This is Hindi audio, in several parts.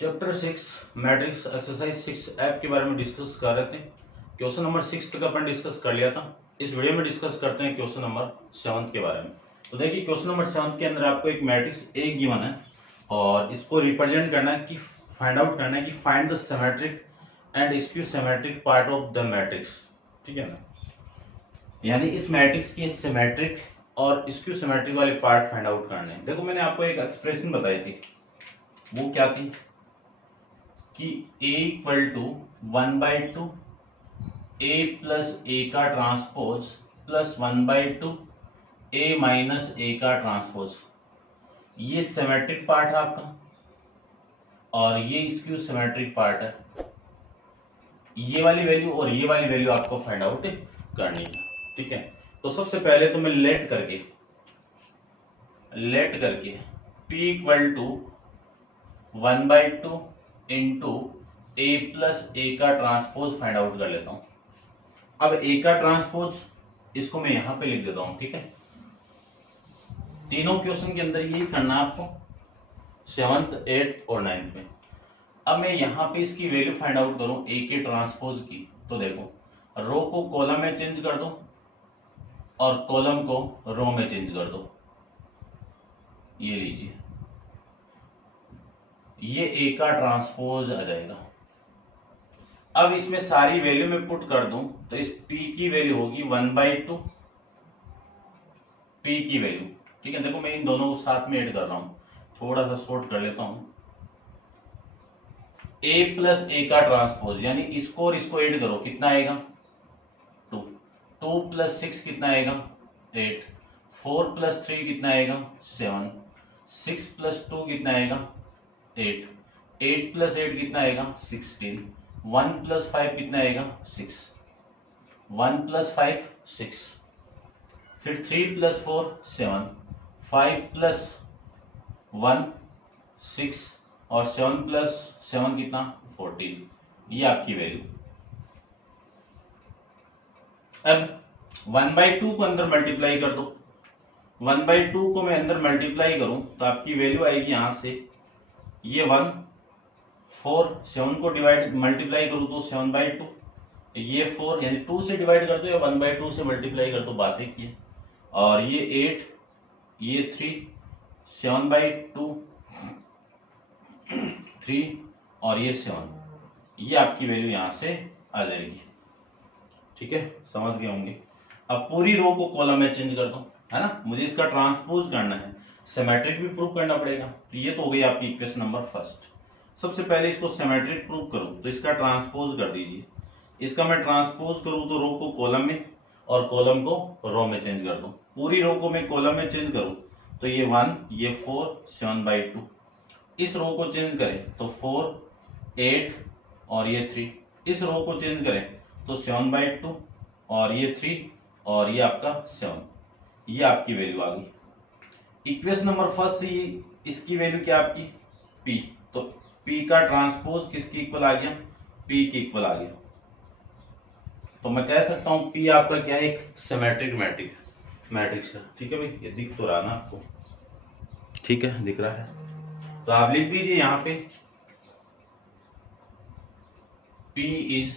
चैप्टर 6 मैट्रिक्स एक्सरसाइज 6 ऐप के बारे में डिस्कस कर रहे थे। क्वेश्चन नंबर 6 तक अपन डिस्कस कर लिया था। इस वीडियो में डिस्कस करते हैं क्वेश्चन नंबर 7 के बारे में। तो देखिए क्वेश्चन नंबर 7 के अंदर आपको एक मैट्रिक्स ए गिवन है और इसको रिप्रेजेंट करना है कि फाइंड आउट करना है कि find the symmetric and skew symmetric part of the matrix. ठीक है ना, यानी इस मैट्रिक्स की सिमेट्रिक और स्क्यू सिमेट्रिक वाले पार्ट फाइंड आउट करने हैं। देखो मैंने आपको एक एक्सप्रेशन बताई थी, वो क्या थी कि a equal to 1/2 a plus a का transpose plus 1/2 a minus a का ट्रांसपोज, ये सिमेट्रिक पार्ट है आपका और ये स्क्यू सिमेट्रिक पार्ट है। ये वाली वैल्यू और ये वाली वैल्यू आपको फाइंड आउट करनी है। ठीक है, तो सबसे पहले तो मैं लेट करके p equal to 1/2 into A plus A का ट्रांसपोज फाइंड आउट कर लेता हूं। अब ए का ट्रांसपोज इसको मैं यहां पे लिख देता हूं। ठीक है, तीनों क्वेश्चन के अंदर यही करना है आपको, 7th 8th और 9th में। अब मैं यहां पे इसकी वैल्यू फाइंड आउट करूं ए के ट्रांसपोज की, तो देखो रो को कॉलम में चेंज कर दो और कॉलम को रो में चेंज कर दो। ये लीजिए, ये ए का ट्रांसपोज आ जाएगा। अब इसमें सारी वैल्यू में पुट कर दूं तो इस p की वैल्यू होगी 1/2 p की वैल्यू। ठीक है, देखो मैं इन दोनों को साथ में ऐड कर रहा हूं, थोड़ा सा शॉर्ट कर लेता हूं। a प्लस a का ट्रांसपोज यानी इसको और इसको ऐड करो, कितना आएगा 2, 2 प्लस 6 कितना आएगा 8, 4 प्लस 3 कितना आएगा 7, 6 प्लस 2 कितना आएगा 8, 8 प्लस 8 कितना आएगा 16, 1 प्लस 5 कितना आएगा 6, 1 प्लस 5 6, फिर 3 प्लस 4 7, 5 प्लस 1 6 और 7 प्लस 7 कितना 14। ये आपकी वैल्यू। अब 1/2 को अंदर मल्टीप्लाई कर दो, 1/2 को मैं अंदर मल्टीप्लाई करूं तो आपकी वैल्यू आएगी यहां से, ये 1 4 7 को डिवाइड मल्टीप्लाई करूं तो 7/2, ये 4 यानी 2 से डिवाइड कर दो या 1/2 से मल्टीप्लाई कर दो, बात एक ही है। और ये 8, ये 3, 7/2 3 और ये 7, ये आपकी वैल्यू यहां से आ जाएगी। ठीक है, समझ गए होंगे। अब पूरी रो को कॉलम में चेंज कर दो, है ना, मुझे इसका ट्रांसपोज करना है, सिमेट्रिक भी प्रूव करना पड़ेगा। तो ये तो हो गई आपकी इक्वेशन नंबर फर्स्ट। सबसे पहले इसको सिमेट्रिक प्रूव करूं तो इसका ट्रांसपोज कर दीजिए। इसका मैं ट्रांसपोज करूं तो रो को कॉलम में और कॉलम को रो में चेंज कर दूं। पूरी रो को मैं कॉलम में चेंज करूं तो ये 1, ये 4, 7/2। इस रो को चेंज करें तो 4, 8 और ये 3। इस रो को चेंज करें तो 7/2 और ये 3 और ये आपका 7। ये आपकी वैल्यू आ गई। इक्वेशन नंबर फर्स्ट से इसकी वैल्यू क्या आपकी p, तो p का ट्रांसपोज किसकी इक्वल आ गया, p की इक्वल आ गया। तो मैं कह सकता हूं p आपका क्या है, एक सिमेट्रिक मैट्रिक्स है। ठीक है भाई, ये दिख तो रहा ना आपको, ठीक है दिख रहा है। तो आप लिख दीजिए यहां पे p is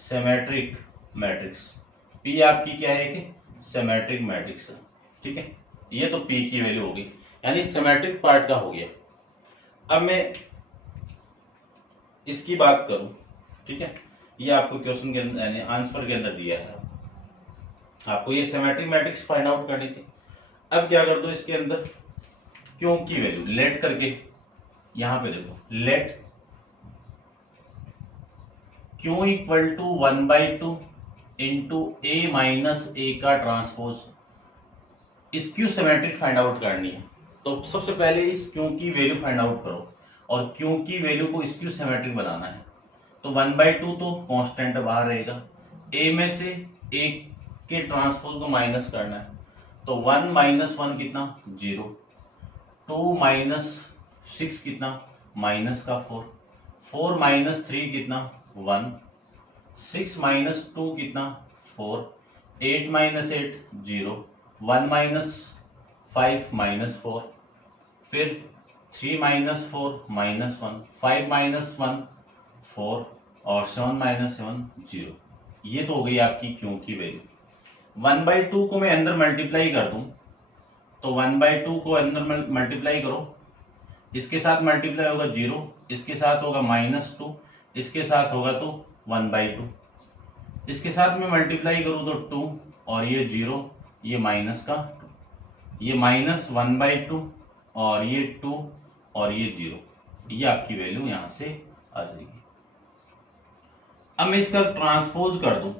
symmetric matrix. p आपकी क्या है कि सिमेट्रिक मैट्रिक्स है। ठीक है, ये तो p की वैल्यू होगी, यानी सिमेट्रिक पार्ट का हो गया। अब मैं इसकी बात करूं, ठीक है, ये आपको क्वेश्चन के अंदर यानी आंसर के अंदर दिया है, आपको ये सिमेट्रिक मैट्रिक्स फाइंड आउट करनी थी। अब क्या कर दो, इसके अंदर क्यों की वैल्यू लेट करके, यहां पे देखो let Q equal to 1/2 into A minus A का transpose, skew symmetric find out करनी है। तो सबसे पहले इस क्यू की वैल्यू फाइंड आउट करो और क्यू की वैल्यू को स्क्यू सिमेट्रिक बनाना है। तो 1/2 तो कांस्टेंट बाहर रहेगा, ए में से ए के ट्रांसपोज को माइनस करना है, तो 1 - 1 कितना 0, 2 - 6 कितना माइनस का 4, 4 - 3 कितना 1, 6 - 2 कितना 4, 8 - 8 0, 1 - 5 - 4, फिर 3 माइनस 4 -1, 5 माइनस 1 4 और 7 माइनस 7 0। ये तो हो गई आपकी क्यू की वैल्यू। 1/2 को मैं अंदर मल्टीप्लाई कर दूं तो 1/2 को अंदर मल्टीप्लाई करो, इसके साथ मल्टीप्लाई होगा 0, इसके साथ होगा -2, इसके साथ होगा तो 1/2, इसके साथ में मल्टीप्लाई करूं तो 2 और ये 0, ये माइनस का 2, ये -1/2 और ये 2 और ये 0। ये आपकी वैल्यू यहां से आ जाएगी। अब मैं इसका ट्रांसपोज कर दूं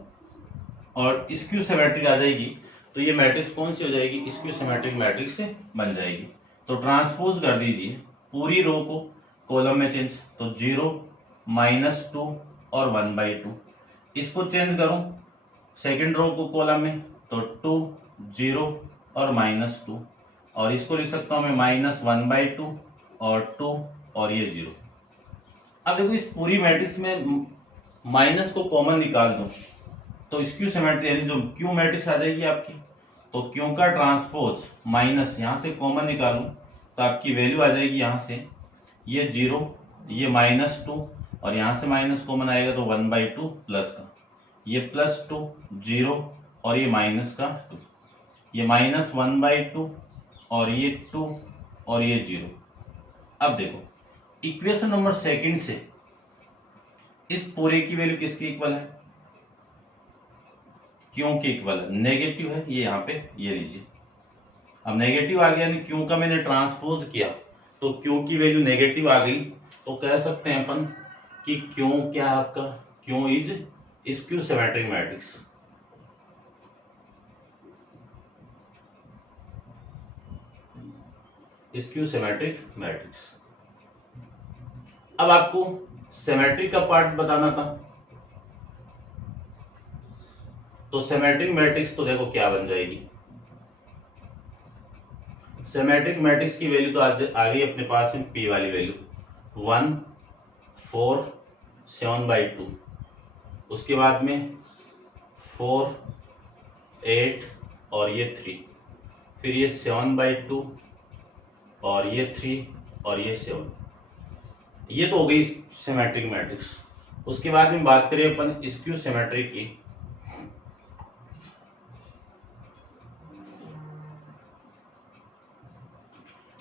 और स्क्यू सिमेट्रिक आ जाएगी, तो ये मैट्रिक्स कौन सी हो जाएगी? स्क्यू सिमेट्रिक मैट्रिक्स से बन जाएगी। तो ट्रांसपोज कर दीजिए पूरी रो को कॉलम में चेंज, तो 0 -2 और 1/2। इसको चेंज करूं सेकंड रो को कॉलम में, तो 2 0 और -2, और इसको लिख सकता हूं मैं -1/2 और 2 और ये 0। अब देखो इस पूरी मैट्रिक्स में माइनस को कॉमन निकाल दूं तो स्क्यू सिमेट्रिक यानी जो क्यू मैट्रिक्स आ जाएगी आपकी, तो क्यू का ट्रांसपोज माइनस यहां से कॉमन निकालूं तो आपकी वैल्यू आ जाएगी यहां से ये 0, ये -2 और यहां से माइनस कॉमन आएगा तो 1/2 प्लस का, ये +2 0 और ये माइनस का 2, ये -1/2 और ये 2 और ये 0। अब देखो इक्वेशन नंबर सेकंड से इस पूरे की वैल्यू किसके इक्वल है? क्यों के इक्वल है, नेगेटिव है ये यहाँ पे, ये लीजिए। अब नेगेटिव आ गया यानी क्यों का मैंने ट्रांसपोज किया तो क्यों की वैल्यू नेगेटिव आ गई, तो कह सकते हैं अपन कि क्यों क्या आपका क्यों is skew symmetric matrix. Skew symmetric matrix. अब आपको सिमेट्रिक का पार्ट बताना था, तो सिमेट्रिक मैट्रिक्स तो देखो क्या बन जाएगी। सिमेट्रिक मैट्रिक्स की वैल्यू तो आ गई अपने पास में पी वाली वैल्यू 1 4 7/2, उसके बाद में 4 8 और ये 3, फिर ये 7/2 और ये 3 और ये 7। ये तो हो गई सिमेट्रिक मैट्रिक्स। उसके बाद में बात करें अपन स्क्यू सिमेट्रिक की,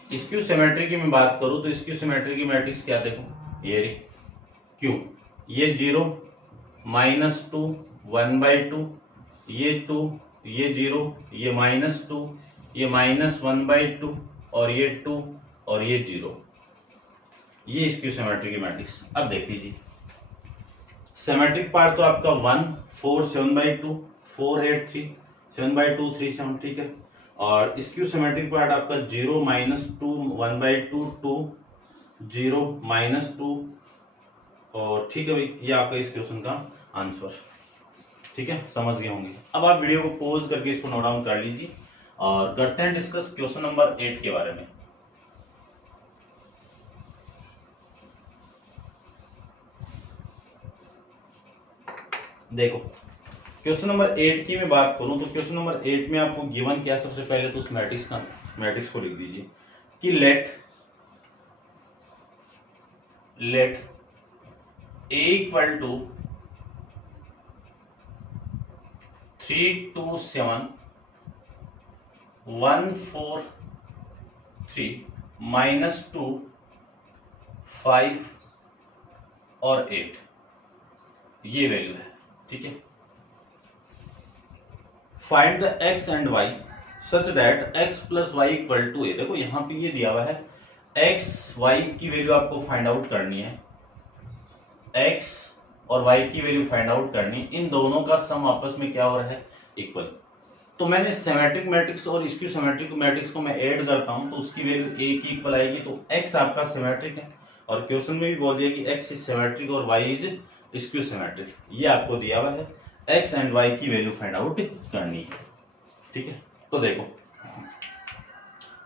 स्क्यू सिमेट्रिक की मैं बात करूं तो स्क्यू सिमेट्रिक की मैट्रिक्स क्या देखो, ये रे क्यू, ये 0 -2 1/2, ये 2 ये 0 ये -2 ये -1/2 और ये 2 और ये 0। ये स्क्यू सिमेट्रिक की मैट्रिक्स। अब देख लीजिए सिमेट्रिक पार्ट तो आपका 1 4 7/2 4 8 3 7/2 3 7, ठीक है। और स्क्यू सिमेट्रिक पार्ट आपका 0 -2 1/2 2 0 -2, और ठीक है भाई ये आपका इस क्वेश्चन का आंसर, ठीक है, समझ गए होंगे। अब आप वीडियो को पॉज करके इसको नोट डाउन कर लीजिए और करते हैं डिस्कस क्वेश्चन नंबर 8 के बारे में। देखो क्वेश्चन नंबर 8 की मैं बात करूं तो क्वेश्चन नंबर 8 में आपको गिवन क्या, सबसे पहले तो उस मैट्रिक्स को लिख दीजिए कि लेट A इक्वल टू 3 2 7 1 4 3 -2 5 और 8, ये वैल्यू है, ठीक है। Find the x and y such that x plus Y equal to A. देखो यहां पे ये दिया हुआ है x y की वैल्यू आपको फाइंड आउट करनी है, x और y की वैल्यू फाइंड आउट करनी, इन दोनों का सम आपस में क्या हो रहा है, इक्वल। तो मैंने सिमेट्रिक मैट्रिक्स और स्क्यू सिमेट्रिक मैट्रिक्स को मैं ऐड करता हूं तो उसकी वैल्यू a की इक्वल आएगी, तो x आपका सिमेट्रिक है और क्वेश्चन में भी बोल दिया कि x इज सिमेट्रिक और y इज स्क्यू सिमेट्रिक। ये आपको दिया हुआ है, x एंड y की वैल्यू फाइंड आउट करनी है, ठीक है। तो देखो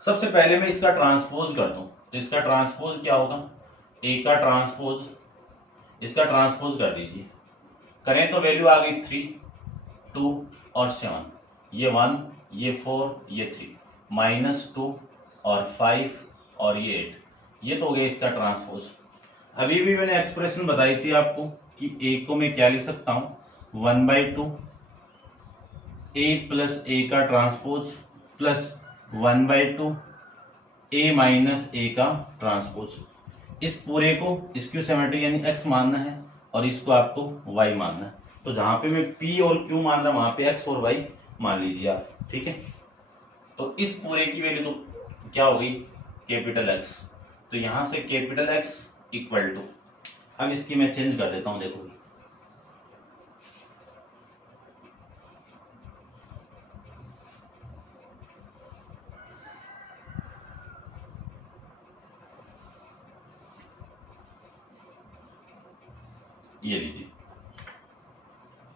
सबसे पहले मैं इसका ट्रांसपोज कर दूं तो इसका ट्रांसपोज क्या होगा, a का ट्रांसपोज, इसका ट्रांसपोज कर दीजिए, करें तो वैल्यू आ गई 3 2 और 7, ये 1 ये 4 ये 3 -2 और 5 और ये 8, ये तो हो गया इसका ट्रांसपोज। अभी भी मैंने एक्सप्रेशन बताई थी आपको कि ए को मैं क्या लिख सकता हूं 1/2 ए प्लस ए का transpose plus 1/2 A minus A का ट्रांसपोज। इस पूरे को स्क्यू सिमेट्री यानी x मानना है और इसको आपको y मानना है। तो जहां पे मैं p और q मान रहा वहां पे x और y मान लीजिए आप, ठीक है। तो इस पूरे की वैल्यू तो क्या हो गई कैपिटल X, तो यहां से कैपिटल X इक्वल टू, अब इसकी मैं चेंज कर देता हूं, देखो ये लीजिए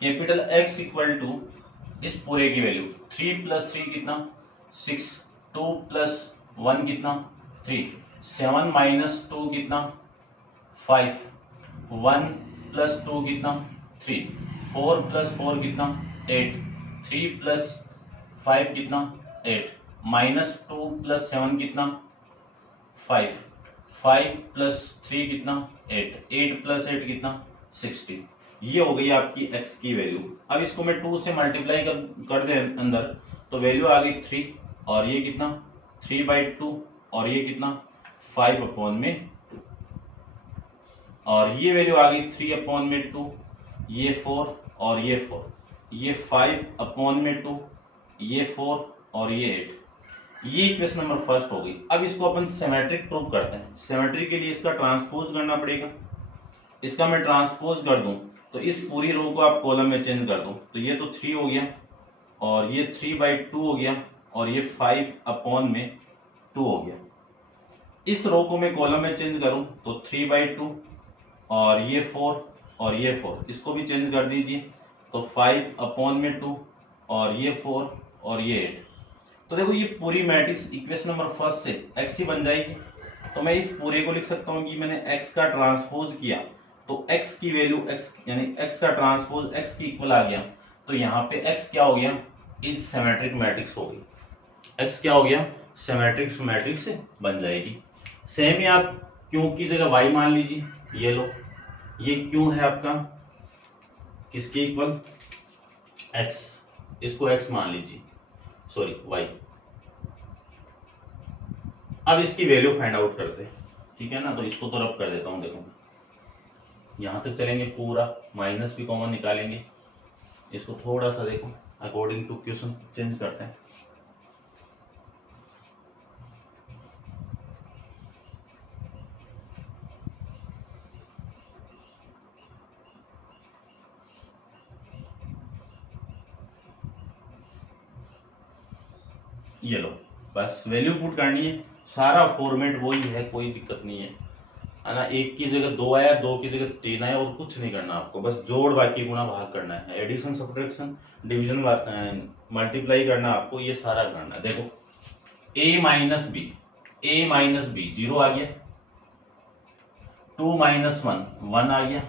कैपिटल X इक्वल टू इस पूरे की वैल्यू 3 + 3 कितना 6, 2 + 1 कितना 3, 7 - 2 कितना 5, 1 + 2 कितना 3, 4 + 4 कितना 8, 3 + 5 कितना 8, -2 + 7 कितना 5, 5 + 3 कितना 8, 8 + 8 कितना 16। ये हो गई आपकी x की वैल्यू। अब इसको मैं 2 से मल्टीप्लाई कर दे अंदर, तो वैल्यू आ गई 3 और ये कितना 3/2 और ये कितना 5/2 और ये वैल्यू आ गई 3/2, ये 4 और ये 4, ये 5/2, ये 4 और ये 8। ये इक्वेशन नंबर फर्स्ट हो गई। अब इसको अपन सिमेट्रिक प्रूव करते हैं। सिमेट्रिक के लिए इसका ट्रांसपोज करना पड़ेगा। इसका मैं ट्रांसपोज कर दूं तो इस पूरी रो को आप कॉलम में चेंज कर दो, तो ये तो 3 हो गया और ये 3/2 हो गया और ये 5/2 हो गया। इस रो को मैं कॉलम में चेंज करूं तो 3/2 और ये 4 और ये 4, इसको भी चेंज कर दीजिए तो 5/2 और ये 4 और ये 8। तो देखो ये पूरी मैट्रिक्स इक्वेशन नंबर फर्स्ट से x ही बन जाएगी। तो मैं इस पूरे को लिख सकता हूं कि मैंने x का ट्रांसपोज किया तो x की वैल्यू x यानी x का ट्रांसपोज x की इक्वल आ गया। तो यहाँ पे x क्या हो गया इस सिमेट्रिक मैट्रिक्स हो गई। x क्या हो गया सिमेट्रिक मैट्रिक्स बन जाएगी। सेम ही आप q की जगह y मान लीजिए, ये लो ये q है आपका किसके इक्वल x, इसको x मान लीजिए, सॉरी y। अब इसकी वैल्यू फाइंड आउट करते हैं, ठीक है ना। तो इसको तो रब कर देता हूं, देखो यहां तक चलेंगे पूरा, माइनस भी कॉमन निकालेंगे, इसको थोड़ा सा देखो अकॉर्डिंग टू क्वेश्चन चेंज करते हैं। ये लो बस वैल्यू पुट करनी है, सारा फॉर्मेट वही है, कोई दिक्कत नहीं है ना। एक की जगह 2 आया, 2 की जगह 3 आया और कुछ नहीं करना आपको, बस जोड़ बाकी गुणा भाग करना है, एडिशन सब्ट्रैक्शन डिवीजन मल्टीप्लाई करना आपको, ये सारा करना है। देखो a - b, a - b 0 आ गया, 2 - 1 1 आ गया,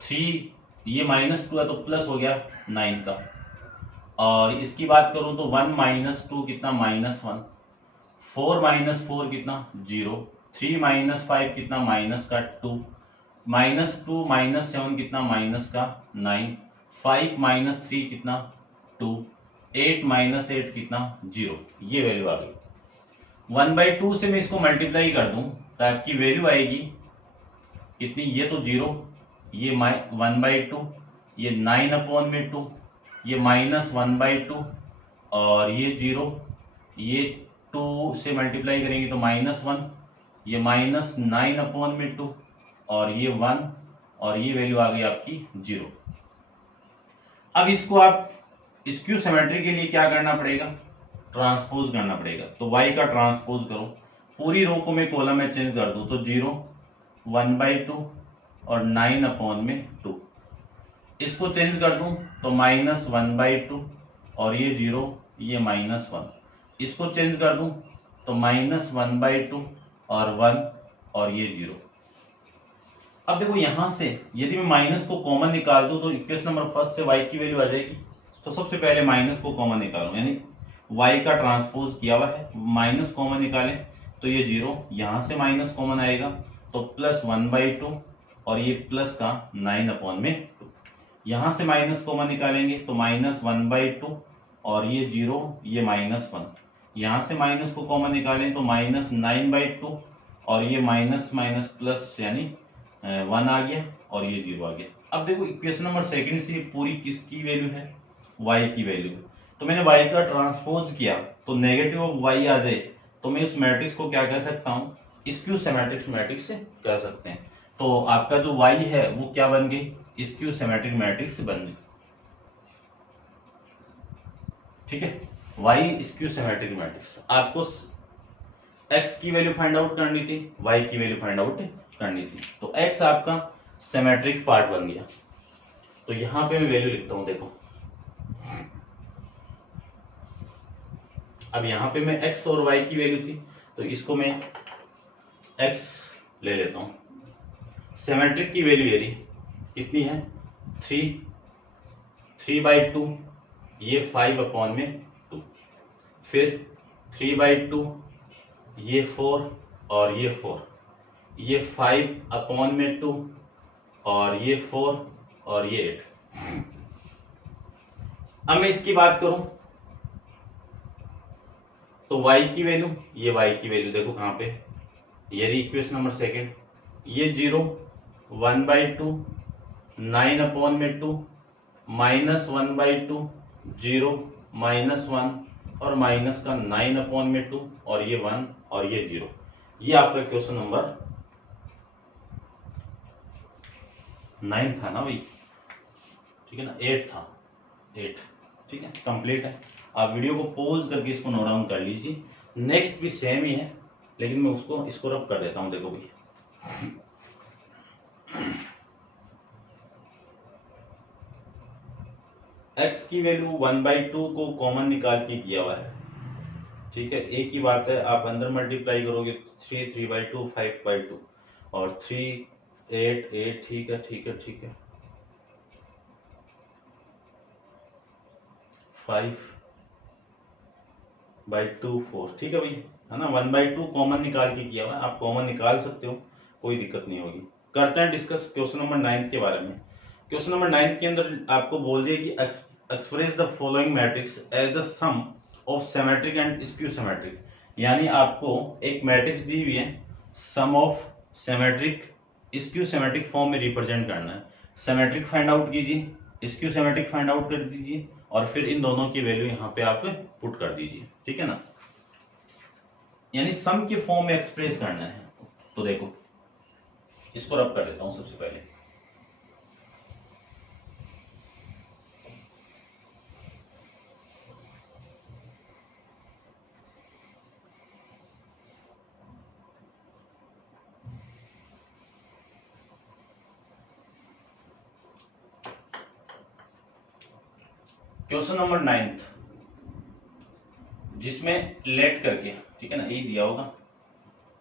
3 ये -2 है तो प्लस हो गया 9 का, और इसकी बात करूं तो 1 - 2 कितना -1, 4 - 4 कितना 0, 3 - 5 कितना -2, -2 - 7 कितना -9, 5 - 3 कितना 2, 8 - 8 कितना 0। ये वैल्यू आ गई। 1/2 से मैं इसको मल्टीप्लाई कर दूं तो आपकी वैल्यू आएगी कितनी, ये तो 0, ये 1/2, ये 9/2, ये -1/2 और ये 0, ये 2 से मल्टीप्लाई करेंगे तो -1, ये -9/2 और ये 1 और ये वैल्यू आ गई आपकी 0। अब इसको आप स्क्यू सिमेट्री के लिए क्या करना पड़ेगा, ट्रांसपोज करना पड़ेगा। तो y का ट्रांसपोज करो, पूरी रो को मैं कॉलम में चेंज कर दूं तो 0, 1/2 और 9/2, इसको चेंज कर दूं तो -1/2 और ये 0, ये -1, इसको चेंज कर दूं तो -1/2 और 1 और ये 0। अब देखो यहां से यदि मैं माइनस को कॉमन निकाल दूं तो इक्वेशन नंबर फर्स्ट से y की वैल्यू आ जाएगी। तो सबसे पहले माइनस को कॉमन निकालो, यानी y का ट्रांसपोज किया हुआ है, माइनस कॉमन निकालें, तो ये 0, यहां से माइनस कॉमन आएगा तो प्लस 1/2 और ये प्लस का 9/2। यहां से माइनस कॉमन निकालेंगे तो माइनस 1/2 और ये 0, ये -1। यहां से माइनस को कॉमन निकालें तो माइनस 9/2 और ये माइनस माइनस प्लस यानी 1 आ गया और ये 0 आ गया। अब देखो इक्वेशन नंबर सेकंड से पूरी किसकी वैल्यू है, y की वैल्यू। तो मैंने y का ट्रांसपोज किया तो नेगेटिव ऑफ y आ जाए तो मैं इस मैट्रिक्स को क्या कह सकता हूँ, स्क्यू सिमेट्रिक मैट्रिक्स से कह सकते हैं। तो आपका जो y है वो क्या बन गई, स्क्यू सिमेट्रिक मैट्रिक्स बन गई। ठीक है, y स्क्यू सिमेट्रिक मैट्रिक्स। आपको x की वैल्यू फाइंड आउट करनी थी, y की वैल्यू फाइंड आउट करनी थी, तो x आपका सिमेट्रिक पार्ट बन गया। तो यहां पे मैं वैल्यू लिखता हूं, देखो अब यहां पे मैं x और y की वैल्यू थी तो इसको मैं x ले लेता हूं। सिमेट्रिक की वैल्यू यदि कितनी है 3/2, ये 5/2, फिर 3/2, ये 4 और ये 4, ये 5/2 और ये 4 और ये 8। अब मैं इसकी बात करूं तो y की वैल्यू, ये y की वैल्यू देखो कहां पे, यदि इक्वेशन नंबर सेकंड, ये 0, 1/2, 9/2, -1/2, 0, -1 और माइनस का 9/2 और ये 1 और ये 0। ये आपका क्वेश्चन नंबर 9 था ना भाई, ठीक है ना, 8 था, 8। ठीक है, कंप्लीट है। आप वीडियो को पॉज करके इसको नोट डाउन कर लीजिए। नेक्स्ट भी सेम ही है लेकिन मैं इसको रब कर देता हूं, देखो भाई x की वैल्यू 1/2 को कॉमन निकाल के किया हुआ है। ठीक है, एक ही बात है, आप अंदर मल्टीप्लाई करोगे 3/2, 5/2 और 3, 8, 8। ठीक है, ठीक है, ठीक है, 5/2, 4। ठीक है भाई, है ना, 1/2 कॉमन निकाल के किया हुआ है, आप कॉमन निकाल सकते हो, कोई दिक्कत नहीं होगी। करते हैं डिस्कस क्वेश्चन नंबर 9 के बारे में। क्वेश्चन नंबर 9 के अंदर आपको बोल दिया कि express the following matrix as the sum of symmetric and skew symmetric. यानी आपको एक मैट्रिक्स दी हुई है, sum of symmetric skew symmetric form में रिप्रेजेंट करना है। सिमेट्रिक फाइंड आउट कीजिए, स्क्यू सिमेट्रिक फाइंड आउट कर दीजिए और फिर इन दोनों की वैल्यू यहाँ पे आप पुट कर दीजिए। ठीक है ना, यानी सम के फॉर्म में एक्सप्रेस करना है। तो देखो इसको रब कर देता हूं सबसे पहले। क्वेश्चन नंबर 9 जिसमें लेट करके, ठीक है ना, ए दिया होगा,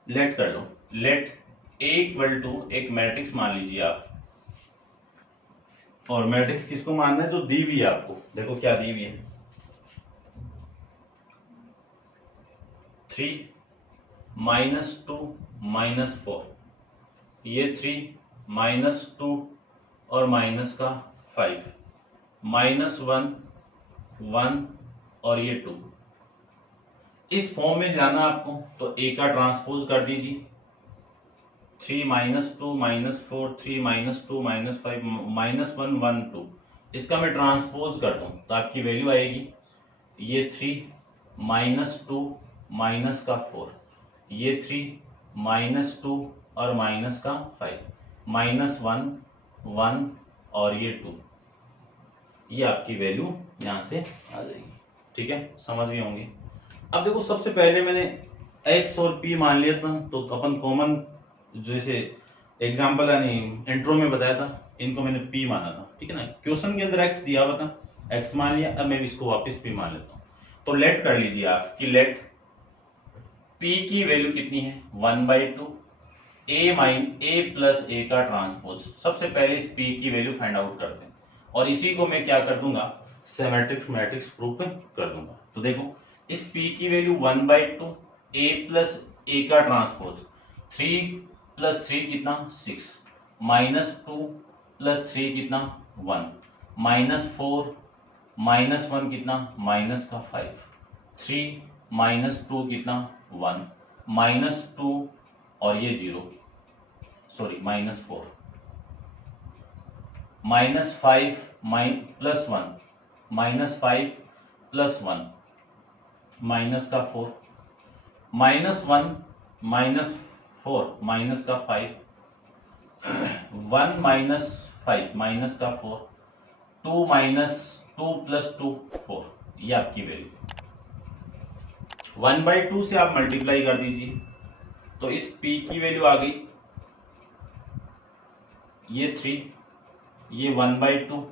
लेट कर लो। लेट ए इक्वल टू एक मैट्रिक्स मान लीजिए आप, और मैट्रिक्स किसको मानना है, जो दी हुई है आपको। देखो क्या दी हुई है, 3, -2, -4, ये 3, -2 और माइनस का 5, -1, 1 और ये 2। इस फॉर्म में जाना आपको तो ए का ट्रांसपोज कर दीजिए, 3, -2, -4, 3, -2, -5, -1, 1, 2। इसका मैं ट्रांसपोज कर दूं तो आपकी वैल्यू आएगी, ये 3, -2, माइनस का 4, ये 3, -2 और माइनस का 5, -1, 1 और ये 2। ये आपकी वैल्यू यहां से आ जाएगी। ठीक है, समझ गए होंगे। अब देखो सबसे पहले मैंने x और p मान लिया था, तो अपन कॉमन जैसे एग्जांपल यानी इंट्रो में बताया था, इनको मैंने p माना था। ठीक है ना, क्वेश्चन के अंदर x दिया हुआ था, x मान लिया, अब मैं इसको वापस p मान लेता हूं। तो लेट कर लीजिए आप कि लेट p की वैल्यू कितनी है, 1/2 a प्लस a का ट्रांसपोज। सबसे पहले इस p की वैल्यू फाइंड आउट करते हैं और इसी को मैं क्या कर दूंगा, सिमेट्रिक मैट्रिक्स प्रूफ कर दूंगा। तो देखो इस p की वैल्यू 1/2 a प्लस ए का ट्रांसपोज, 3 + 3 कितना 6, -2 + 3 कितना 1, -4 -1 कितना -5, 3 -2 कितना 1, -2 और ये 0, सॉरी -4, -5 +1, -5 + 1 माइनस का 4, -1 -4 माइनस का 5, 1 -5 का 4, 2 + 2 4, ये आपकी वैल्यू 1/2 से आप मल्टीप्लाई कर दीजिए तो इस p की वैल्यू आ गई, ये 3, ये 1/2,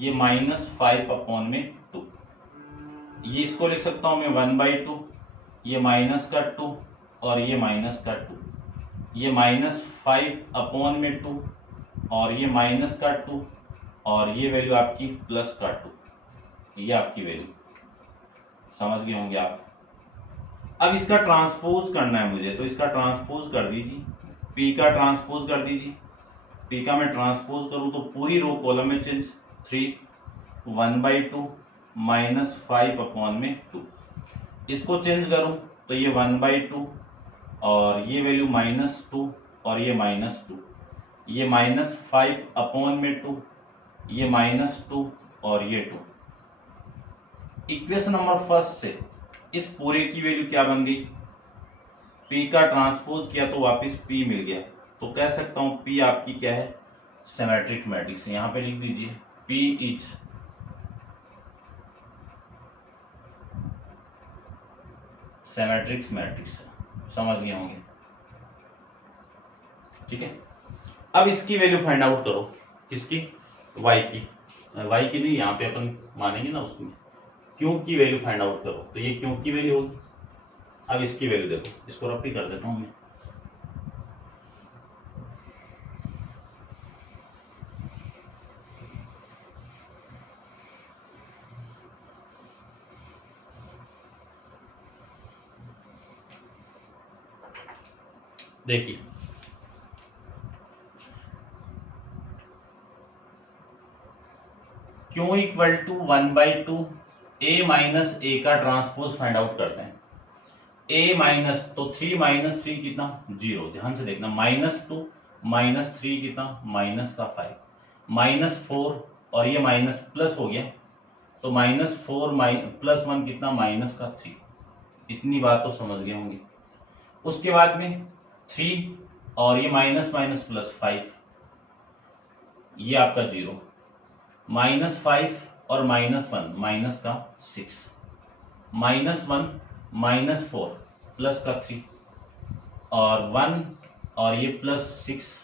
ये -5/2, ये इसको लिख सकता हूं मैं 1/2, ये -2 और ये -2, ये -5/2 और ये -2 और ये वैल्यू आपकी +2, ये आपकी वैल्यू समझ गए होंगे आप। अब इसका ट्रांसपोज करना है मुझे, तो इसका ट्रांसपोज कर दीजिए, p का ट्रांसपोज कर दीजिए। p का मैं ट्रांसपोज करूं तो पूरी रो कॉलम में चेंज, 3 1/2 -5/2, इसको चेंज करूं तो ये 1/2 और ये वैल्यू -2 और ये -2, ये -5/2, ये -2 और ये 2। इक्वेशन नंबर फर्स्ट से इस पूरे की वैल्यू क्या बन गई, p का ट्रांसपोज किया तो वापस p मिल गया, तो कह सकता हूं p आपकी क्या है, सिमेट्रिक मैट्रिक्स। यहां पे लिख दीजिए p इज सिमेट्रिक मैट्रिक्स, समझ गए होंगे, ठीक है। अब इसकी वैल्यू फाइंड आउट करो, इसकी y की नहीं, यहाँ पे अपन मानेंगे ना उसमें क्यों की वैल्यू फाइंड आउट करो, तो ये क्यों की वैल्यू होगी। अब इसकी वैल्यू देखो, इसको रफ ही कर देता हूं मैं, देखिए Q = 1/2 a माइनस a का ट्रांसपोज फाइंड आउट करते हैं। a माइनस, तो 3 - 3 कितना 0, ध्यान से देखना, -2 -3 कितना -5, -4 और ये माइनस प्लस हो गया तो -4 + 1 कितना -3, इतनी बात तो समझ गए होंगे। उसके बाद में 3 और ये माइनस +5, ये आपका 0, -5 और -1 -6, -1 -4 +3 और 1 और ये +6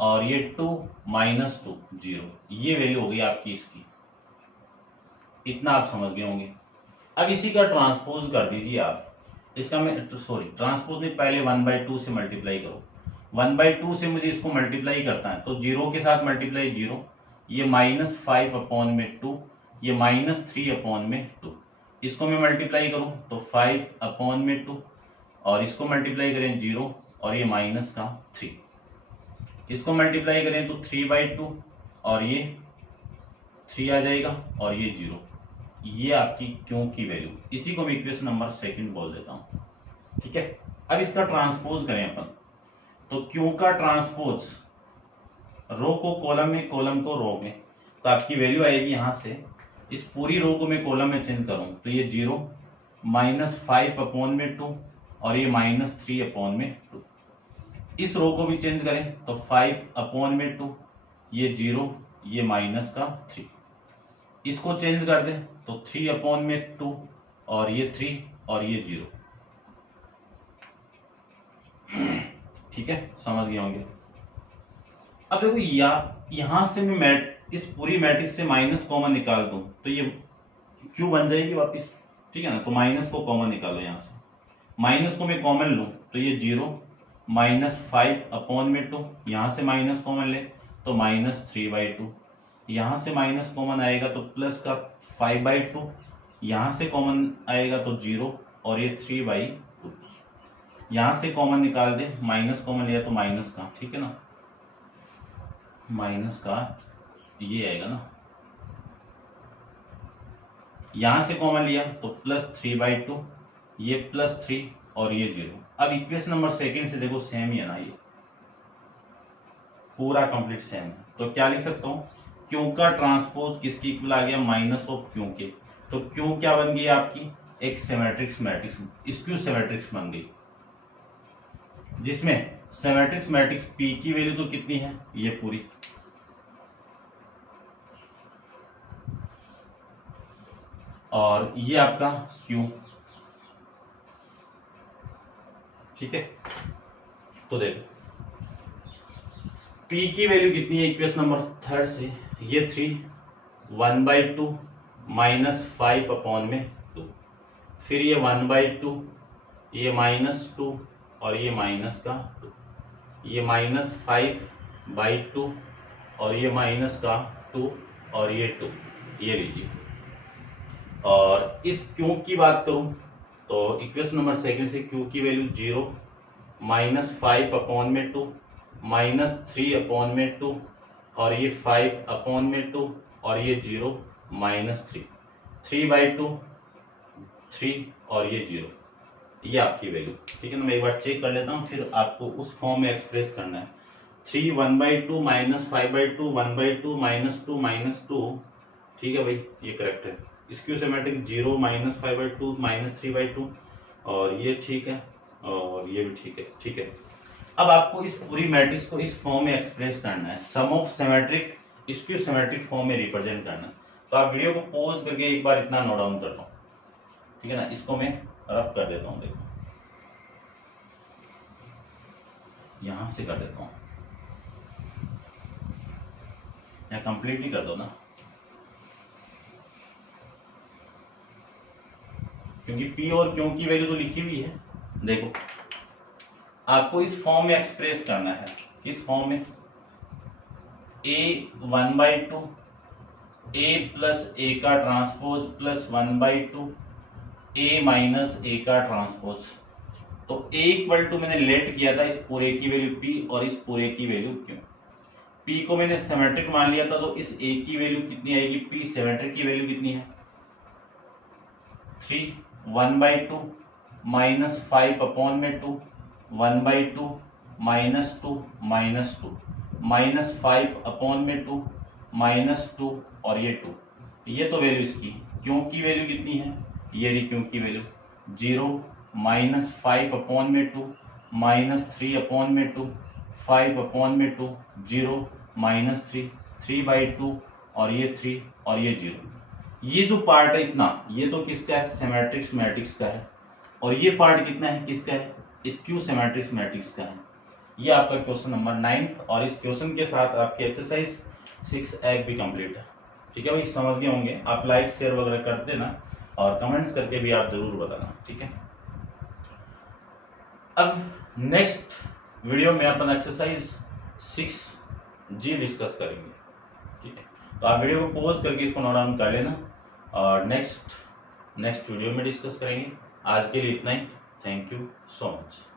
और ये 2 -2 0, ये वैल्यू हो गई आपकी इसकी, इतना आप समझ गए होंगे। अब इसी का ट्रांसपोज कर दीजिए आप, इसका मैं ट्रांसपोज नहीं, पहले 1/2 से मल्टीप्लाई करो, 1/2 से मुझे इसको मल्टीप्लाई करता है तो 0 के साथ मल्टीप्लाई 0, ये -5/2, ये -3/2, इसको मैं मल्टीप्लाई करूं तो 5/2 और इसको मल्टीप्लाई करें 0 और ये -3, इसको मल्टीप्लाई करें तो 3/2 और ये 3 आ जाएगा और ये 0, ये आपकी क्यों की वैल्यू, इसी को मैं इक्वेशन नंबर सेकंड बोल देता हूं, ठीक है। अब इसका ट्रांसपोज करें अपन, तो क्यों का ट्रांसपोज रो को कॉलम में, कॉलम को रो में, तो आपकी वैल्यू आएगी यहां से, इस पूरी रो को मैं कॉलम में चेंज करूं तो ये 0 -5/2 और ये -3/2, इस रो को भी चेंज करें तो 5/2, ये 0, ये -3, इसको चेंज कर दें तो 3/2 और ये 3 और ये 0, ठीक है, समझ गए होंगे। अब देखो यहां से मैं इस पूरी मैट्रिक्स से माइनस कॉमन निकाल दूं तो ये क्यों बन जाएगी वापस, ठीक है ना, तो माइनस को कॉमन निकालो, यहां से माइनस को मैं कॉमन लूं तो ये 0 -5/2, यहां से माइनस कॉमन ले तो -3/2, यहां से माइनस कॉमन आएगा तो प्लस का 5/2, यहां से कॉमन आएगा तो 0 और ये 3/2, यहां से कॉमन निकाल दे, माइनस कॉमन लिया तो माइनस का, ठीक है ना, माइनस का ये आएगा ना, यहां से कॉमन लिया तो +3/2, ये +3 और ये 0। अब इक्वेशन नंबर सेकंड से देखो सेम ही है ना, ये पूरा कंप्लीट सेम है। तो क्या लिख सकता हूं, क्यू का ट्रांसपोज किसकी इक्वल आ गया, माइनस ऑफ क्यू के। तो क्यू क्या बन गई आपकी, एक सिमेट्रिक मैट्रिक्स, स्क्यू सिमेट्रिक्स बन गई, जिसमें सिमेट्रिक मैट्रिक्स पी की वैल्यू तो कितनी है, ये पूरी, और ये आपका क्यू, ठीक है। तो देखो पी की वैल्यू कितनी है इक्वेशन नंबर थर्ड से, ये 3, 1/2 -5/2, फिर ये 1/2, ये -2 और ये माइनस का 2, ये -5/2 और ये माइनस का 2 और ये 2, ये लीजिए। और इस क्यू की बात करूं तो इक्वेशन नंबर सेकंड से क्यू की वैल्यू 0, -5/2, -3/2 और ये 5/2 और ये 0, -3, 3/2, 3 और ये 0, ये आपकी वैल्यू, ठीक है ना। मैं एक बार चेक कर लेता हूँ, फिर आपको उस फॉर्म में एक्सप्रेस करना है। 3, 1/2, -5/2, 1/2, -2, -2, ठीक है भाई, ये करेक्ट है। स्क्यू सिमेट्रिक 0, -5/2, -3/2 और ये ठीक है, और ये भी ठीक है, ठीक है। अब आपको इस पूरी मैट्रिक्स को इस फॉर्म में एक्सप्रेस करना है, sum of symmetric skew symmetric form में रिप्रेजेंट करना है। तो आप वीडियो को पॉज करके एक बार इतना नोट डाउन कर लो, ठीक है ना। इसको मैं रब कर देता हूं, देखो यहां से कर देता हूं, या कंप्लीटली कर दो ना, क्योंकि पी और क्यू की वैल्यू तो लिखी हुई है। देखो आपको इस फॉर्म में एक्सप्रेस करना है, किस फॉर्म में, a 1/2 a प्लस a का transpose plus 1/2 a minus a का ट्रांसपोज। तो a इक्वल टू मैंने लेट किया था इस पूरे की वैल्यू p और इस पूरे की वैल्यू q। p को मैंने सिमेट्रिक मान लिया था, तो इस a की वैल्यू कितनी आएगी, p सिमेट्रिक की वैल्यू कितनी है, 3, 1/2 -5/2, 1/2 -2 -2 -5/2 -2 और ये 2, ये तो वैल्यू इसकी। क्यों की वैल्यू कितनी है, ये रही क्यों की वैल्यू 0, -5/2 -3/2 5/2 0 -3, 3/2 और ये 3 और ये 0। ये जो पार्ट है इतना, ये तो किसका है, सिमेट्रिक मैट्रिक्स का है, और ये पार्ट कितना है, किसका है, स्क्यू सिमेट्रिक मैट्रिक्स का है। ये आपका क्वेश्चन नंबर 9, और इस क्वेश्चन के साथ आपकी एक्सरसाइज 6 भी कंप्लीट है। ठीक है भाई, समझ गए होंगे आप, लाइक शेयर वगैरह कर देना और कमेंट्स करके भी आप जरूर बताना, ठीक है। अब नेक्स्ट वीडियो में अपन एक्सरसाइज 6G डिस्कस करेंगे, ठीक है। तो आप वीडियो को पॉज करके इसको नोट डाउन कर लेना, और नेक्स्ट वीडियो में डिस्कस करेंगे। आज के लिए इतना ही, थैंक यू सो मच।